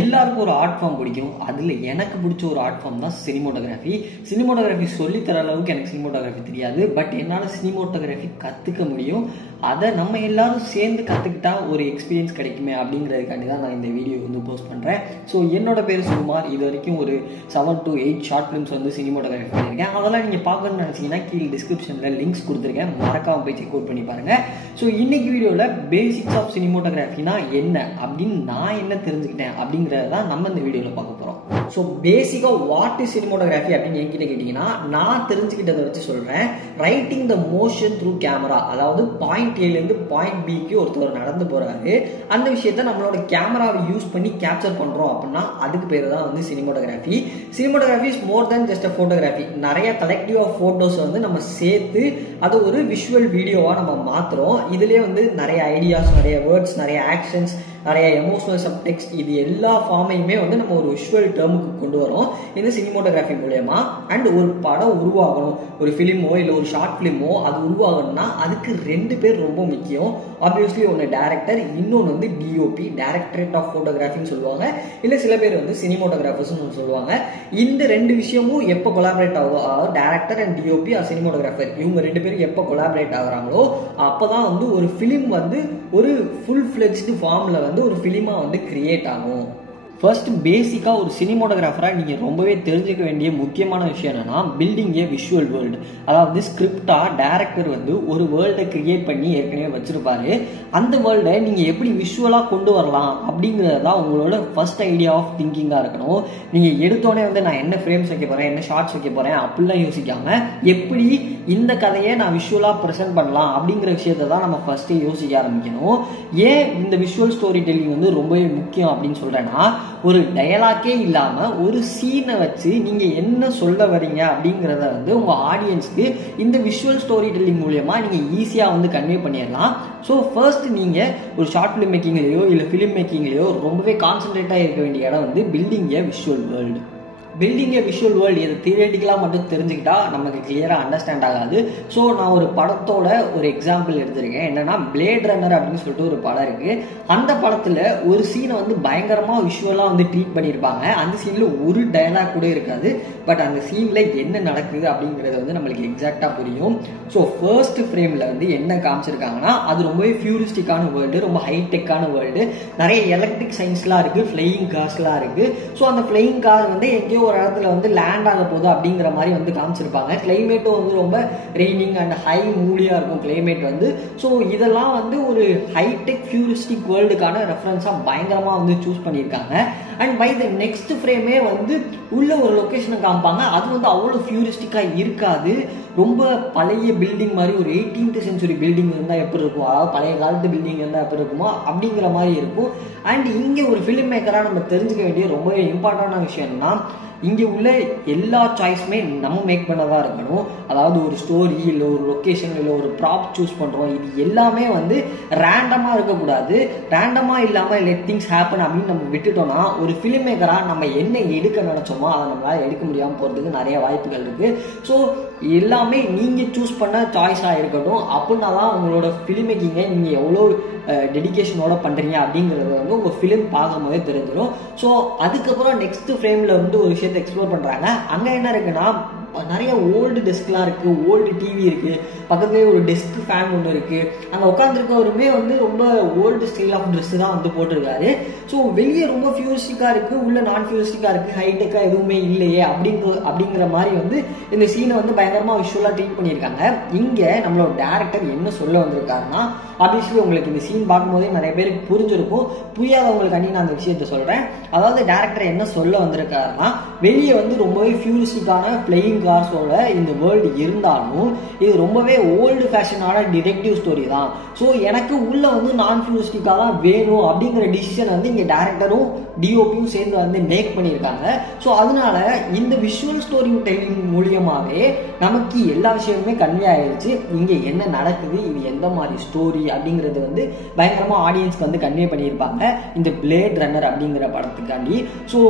எல்லாருக்கும் ஒரு art form பிடிக்கும். அதில் எனக்கு பிடிச்ச ஒரு ஆர்ட் ஃபார்ம் தான் சினிமோட்டோகிராஃபி. சினிமோட்டோகிராஃபி சொல்லித்தர அளவுக்கு எனக்கு சினிமோட்டோகிராஃபி தெரியாது. பட் என்னால் சினிமோட்டோகிராஃபி கற்றுக்க முடியும். அதை நம்ம எல்லாரும் சேர்ந்து கற்றுக்கிட்டா ஒரு எக்ஸ்பீரியன்ஸ் கிடைக்குமே அப்படிங்கிறதுக்காண்டி தான் நான் இந்த வீடியோ வந்து போஸ்ட் பண்ணுறேன். ஸோ என்னோட பேர் சுகுமார். இது வரைக்கும் ஒரு 7 to 8 ஷார்ட் ஃபிலிம்ஸ் வந்து சினிமோட்டோகிராஃபி பண்ணியிருக்கேன். அதெல்லாம் நீங்கள் பார்க்கணும்னு நினச்சிங்கன்னா கீழே டிஸ்கிரிப்ஷனில் லிங்க்ஸ் கொடுத்துருக்கேன். மறக்காமல் போய் செக் அவுட் பண்ணி பாருங்கள். ஸோ இன்னைக்கு வீடியோவில் பேசிக்ஸ் ஆஃப் சினிமோட்டோகிராஃபினா என்ன அப்படின்னு நான் என்ன தெரிஞ்சுக்கிட்டேன் அப்படிங்கிறத தான் நம்ம இந்த வீடியோவில் பார்க்க போகிறோம். ஸோ பேசிக்காக வாட் இஸ் சினிமோட்டோகிராஃபி அப்படின்னு என்கிட்ட கேட்டிங்கன்னா நான் தெரிஞ்சுக்கிட்டதை வச்சு சொல்கிறேன். Writing the motion through camera, அதாவது பாயிண்ட் ஏலேருந்து பாயிண்ட் பிக்கு ஒருத்தர் நடந்து போகிறாரு. அந்த விஷயத்த நம்மளோட கேமராவை யூஸ் பண்ணி கேப்சர் பண்ணுறோம் அப்படின்னா அதுக்கு பேர் தான் வந்து cinematography. Cinematography is more then just a photography. நிறைய கலெக்டிவ் ஆஃப் ஃபோட்டோஸை வந்து நம்ம சேர்த்து அது ஒரு விஷுவல் வீடியோவாக நம்ம மாற்றுறோம். இதுலேயே வந்து நிறைய ஐடியாஸ், நிறைய வேர்ட்ஸ், நிறைய ஆக்ஷன்ஸ், நிறைய எமோஷனல் சப்டெக்ஸ்ட், இது எல்லா ஃபார்மையுமே வந்து நம்ம ஒரு விஷுவல் டேர்முக்கு கொண்டு வரோம் இந்த சினிமோட்டோகிராஃபி மூலயமா. அண்ட் ஒரு படம் உருவாகணும், ஒரு ஃபிலிமோ இல்லை ஒரு ஷார்ட் ஃபிலிமோ அது உருவாகணும்னா அதுக்கு 2 பேர் ரொம்ப முக்கியம். ஆப்வியஸ்லி ஒன்று டேரக்டர், இன்னொன்று வந்து டிஓபி, டைரக்டரேட் ஆஃப் ஃபோட்டோகிராஃபின்னு சொல்லுவாங்க. இல்லை சில பேர் வந்து சினிமோட்டோகிராஃபர்ஸ்னு சொல்லுவாங்க. இந்த 2 விஷயமும் எப்போ கொலாபரேட் ஆகும், அதாவது director and DOP or cinematographer, இவங்க 2 பேரும் எப்போ கொலாபரேட் ஆகுறாங்களோ அப்போதான் வந்து ஒரு ஃபிலிம் வந்து ஒரு ஃபுல் ஃபிளெஜ்டு ஃபார்மில் வந்து ஒரு ஃபிலிமா வந்து கிரியேட் ஆகும். ஃபர்ஸ்ட் பேசிக்காக ஒரு சினிமோட்டோகிராஃபராக நீங்கள் ரொம்பவே தெரிஞ்சுக்க வேண்டிய முக்கியமான விஷயம் என்னன்னா பில்டிங் ஏ விஷுவல் வேர்ல்டு. அதாவது ஸ்கிரிப்டாக டேரக்டர் வந்து ஒரு வேர்ல்டை கிரியேட் பண்ணி ஏற்கனவே வச்சிருப்பாரு. அந்த வேர்ல்டை நீங்கள் எப்படி விஷுவலாக கொண்டு வரலாம் அப்படிங்கிறது தான் உங்களோட ஃபர்ஸ்ட் ஐடியா ஆஃப் திங்கிங்காக இருக்கணும். நீங்கள் எடுத்தோடனே வந்து நான் என்ன ஃப்ரேம்ஸ் வைக்க போகிறேன், என்ன ஷார்ட்ஸ் வைக்க போகிறேன் அப்படிலாம் யோசிக்காமல் எப்படி இந்த கதையை நான் விஷுவலாக ப்ரெசென்ட் பண்ணலாம் அப்படிங்கிற விஷயத்தை தான் நம்ம ஃபர்ஸ்ட்டே யோசிக்க ஆரம்பிக்கணும். ஏன் இந்த விஷுவல் ஸ்டோரி டெல்லிங் வந்து ரொம்பவே முக்கியம் அப்படின்னு சொல்கிறேன்னா, ஒரு டயலாக்கே இல்லாம ஒரு சீனை வச்சு நீங்க என்ன சொல்ல வரீங்க அப்படிங்கிறத வந்து உங்க ஆடியன்ஸ்க்கு இந்த விஷுவல் ஸ்டோரி டெல்லிங் மூலமா நீங்க ஈஸியா வந்து கன்வே பண்ணிடலாம். ஸோ ஃபர்ஸ்ட் நீங்க ஒரு ஷார்ட் ஃபிலிம் மேக்கிங்லயோ இல்லை ஃபிலிம் மேக்கிங்லயோ ரொம்பவே கான்சென்ட்ரேட்டா இருக்க வேண்டிய இடம் வந்து பில்டிங் ஏ விஷுவல் வேர்ல்டு. பில்டிங் ஏ விஷுவல் வேர்ல்டு இதை தியரட்டிக்கலாக மட்டும் தெரிஞ்சுக்கிட்டா நமக்கு கிளியராக அண்டர்ஸ்டாண்ட் ஆகாது. ஸோ நான் ஒரு படத்தோட ஒரு எக்ஸாம்பிள் எடுத்திருக்கேன். என்னன்னா பிளேட் ரன்னர் அப்படின்னு சொல்லிட்டு ஒரு படம் இருக்கு. அந்த படத்தில் ஒரு சீனை வந்து பயங்கரமாக விஷுவலாக வந்து ட்ரீட் பண்ணியிருப்பாங்க. அந்த சீனில் ஒரு டயலாக் கூட இருக்காது. பட் அந்த சீனில் என்ன நடக்குது அப்படிங்கிறது வந்து நம்மளுக்கு எக்ஸாக்டாக புரியும். ஸோ ஃபர்ஸ்ட் ஃப்ரேமில் வந்து என்ன காமிச்சிருக்காங்கன்னா அது ரொம்பவே ஃபியூரிஸ்டிக்கான வேர்ல்டு, ரொம்ப ஹைடெக்கான வேர்ல்டு. நிறைய எலக்ட்ரிக் சயின்ஸ்லாம் இருக்குது, ஃப்ளையிங் கார்ஸ்லாம் இருக்குது. ஸோ அந்த ஃப்ளையிங் கார் வந்து எங்கேயோ ஒரு இடத்துல வந்து லேண்ட் ஆக போகுது அப்படிங்கிற மாதிரி வந்து காமிச்சிருப்பாங்க. கிளைமேட்டும் வந்து ரொம்ப ரெய்னிங் அண்ட் ஹை மூடியா இருக்கும் கிளைமேட் வந்து. ஸோ இதெல்லாம் வந்து ஒரு ஹைடெக் ஃபியூரிஸ்டிக் வேர்ல்டுக்கான ரெஃபரன்ஸா பயங்கரமா வந்து சூஸ் பண்ணியிருக்காங்க. அண்ட் பை த நெக்ஸ்ட் ஃப்ரேமே வந்து உள்ள ஒரு லொகேஷனை காமிப்பாங்க. அது வந்து அவ்வளோ ஃபியூரிஸ்டிக்கா இருக்காது. ரொம்ப பழைய பில்டிங் மாதிரி, ஒரு 18th century பில்டிங் இருந்தால் எப்படி இருக்கும், அதாவது பழைய காலத்து பில்டிங் இருந்தால் எப்படி இருக்குமோ அப்படிங்கிற மாதிரி இருக்கும். அண்ட் இங்கே ஒரு ஃபிலிம் மேக்கராக நம்ம தெரிஞ்சுக்க வேண்டிய ரொம்ப இம்பார்ட்டண்டான விஷயம்னா இங்கே உள்ள எல்லா சாய்ஸுமே நம்ம மேக் பண்ணதான் இருக்கணும். அதாவது ஒரு ஸ்டோரி இல்லை ஒரு லொக்கேஷன் இல்லை ஒரு ப்ராப் சூஸ் பண்ணுறோம், இது எல்லாமே வந்து ரேண்டமாக இருக்கக்கூடாது. ரேண்டமாக இல்லாமல் லெட் திங்ஸ் ஹேப்பன் அப்படின்னு நம்ம விட்டுட்டோம்னா ஒரு ஃபிலிம் மேக்கராக நம்ம என்ன எடுக்க நினச்சோமோ அதை நம்மளால் எடுக்க முடியாமல் போகிறதுக்கு நிறைய வாய்ப்புகள் இருக்குது. ஸோ எல்லாமே நீங்கள் சூஸ் பண்ண சாய்ஸாக இருக்கட்டும். அப்படின்னா தான் உங்களோட ஃபிலிம் மேக்கிங்கை நீங்கள் எவ்வளோ டெடிக்கேஷனோட பண்ணுறீங்க அப்படிங்கிறது வந்து உங்கள் ஃபிலிம் பார்க்கும் போதே தெரிஞ்சிடும். ஸோ அதுக்கப்புறம் நெக்ஸ்ட் ஃப்ரேமில் வந்து ஒரு விஷயத்தை எக்ஸ்ப்ளோர் பண்ணுறாங்க. அங்கே என்ன இருக்குன்னா நிறைய ஓல்டு டெஸ்க்லாம் இருக்குது, ஓல்டு டிவி இருக்குது, பக்கத்துலேயே ஒரு டெஸ்க் ஃபேன் ஒன்று இருக்குது. அங்கே உட்காந்துருக்கவருமே வந்து ரொம்ப ஓல்டு ஸ்டைல் ஆஃப் ட்ரெஸ்ஸு தான் வந்து போட்டிருக்காரு. ஸோ வெளியே ரொம்ப ஃபியூரிஸ்டிக்காக இருக்குது, உள்ள நான் ஃபியூரிஸ்டிக்காக இருக்குது, ஹைடெக்காக எதுவுமே இல்லையே அப்படிங்கிற மாதிரி வந்து இந்த சீனை வந்து பயங்கரமாக விஷுவலாக ட்ரீட் பண்ணியிருக்காங்க. இங்கே நம்மளோட டேரக்டர் என்ன சொல்ல வந்திருக்காருன்னா, ஆப்வியஸ்லி உங்களுக்கு இந்த சீன் பார்க்கும்போதே நிறைய பேருக்கு புரிஞ்சிருக்கும். புரியாதவங்களுக்கு நான் அந்த விஷயத்த சொல்கிறேன். அதாவது டேரக்டர் என்ன சொல்ல வந்திருக்காருன்னா, வெளியே வந்து ரொம்பவே ஃபியூரிஸ்டிக்கான ஃப்ளையிங் கார்ஸோட இந்த வேர்ல்டு இருந்தாலும் இது ரொம்பவே ஓல்டு ஃபேஷனான டிடெக்டிவ் ஸ்டோரி தான். ஸோ எனக்கு உள்ள வந்து நான் ஃபியூரிஸ்டிக்காக தான் வேணும் அப்படிங்கிற டிசிஷன் வந்து இங்கே டேரக்டரும் டிஓபியும் சேர்ந்து வந்து மேக் பண்ணியிருக்காங்க. ஸோ அதனால இந்த விஷுவல் ஸ்டோரி டெல்லிங் மூலியமாகவே நமக்கு எல்லா விஷயமுமே கன்வே ஆயிடுச்சு. இங்கே என்ன நடக்குது, இது எந்த மாதிரி ஸ்டோரி அப்படிங்கிறது வந்து பயங்கரமாக ஆடியன்ஸ்க்கு வந்து கன்வே பண்ணியிருப்பாங்க இந்த பிளேட் ரன்னர் அப்படிங்கிற படத்துக்காண்டி. ஸோ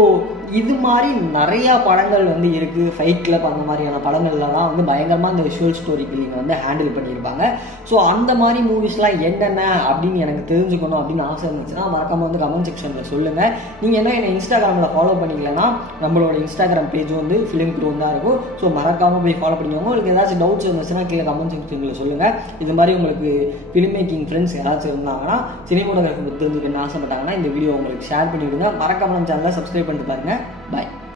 இது மாதிரி நிறையா படங்கள் வந்து இருக்குது. ஃபைட் கிளப் அந்த அந்த மாதிரியான படங்கள்லாம் வந்து பயங்கரமாக அந்த விஷுவல் ஸ்டோரி டெல்லிங் வந்து ஹேண்டில் பண்ணியிருப்பாங்க. ஸோ அந்த மாதிரி மூவிஸ்லாம் என்னென்ன அப்படின்னு எனக்கு தெரிஞ்சுக்கணும் அப்படின்னு ஆசை இருந்துச்சுன்னா மறக்காம வந்து கமெண்ட் செக்ஷனில் சொல்லுங்கள். நீங்கள் என்ன என்னை இன்ஸ்டாகிராமில் ஃபாலோ பண்ணிக்கலன்னா நம்மளோட இன்ஸ்டாகிராம் பேஜ் வந்து ஃபிலிம் க்ரூ தான் இருக்கும். ஸோ மறக்காமல் போய் ஃபாலோ பண்ணிக்கோங்க. உங்களுக்கு ஏதாச்சும் டவுட்ஸ் இருந்துச்சுன்னா கீழே கமெண்ட் செக்ஷனில் சொல்லுங்கள். இது மாதிரி உங்களுக்கு ஃபிலிம் மேக்கிங் ஃப்ரெண்ட்ஸ் யாராச்சும் இருந்தாங்கன்னா சினிமோட்டோகிராஃபி பற்றி தெரிஞ்சுக்கணும்னு ஆசைப்பட்டாங்கன்னா இந்த வீடியோ உங்களுக்கு ஷேர் பண்ணிவிடுங்க. மறக்காம நம்ம சேனலை சப்ஸ்கிரைப் பண்ணிட்டு பாருங்கள். பாய்.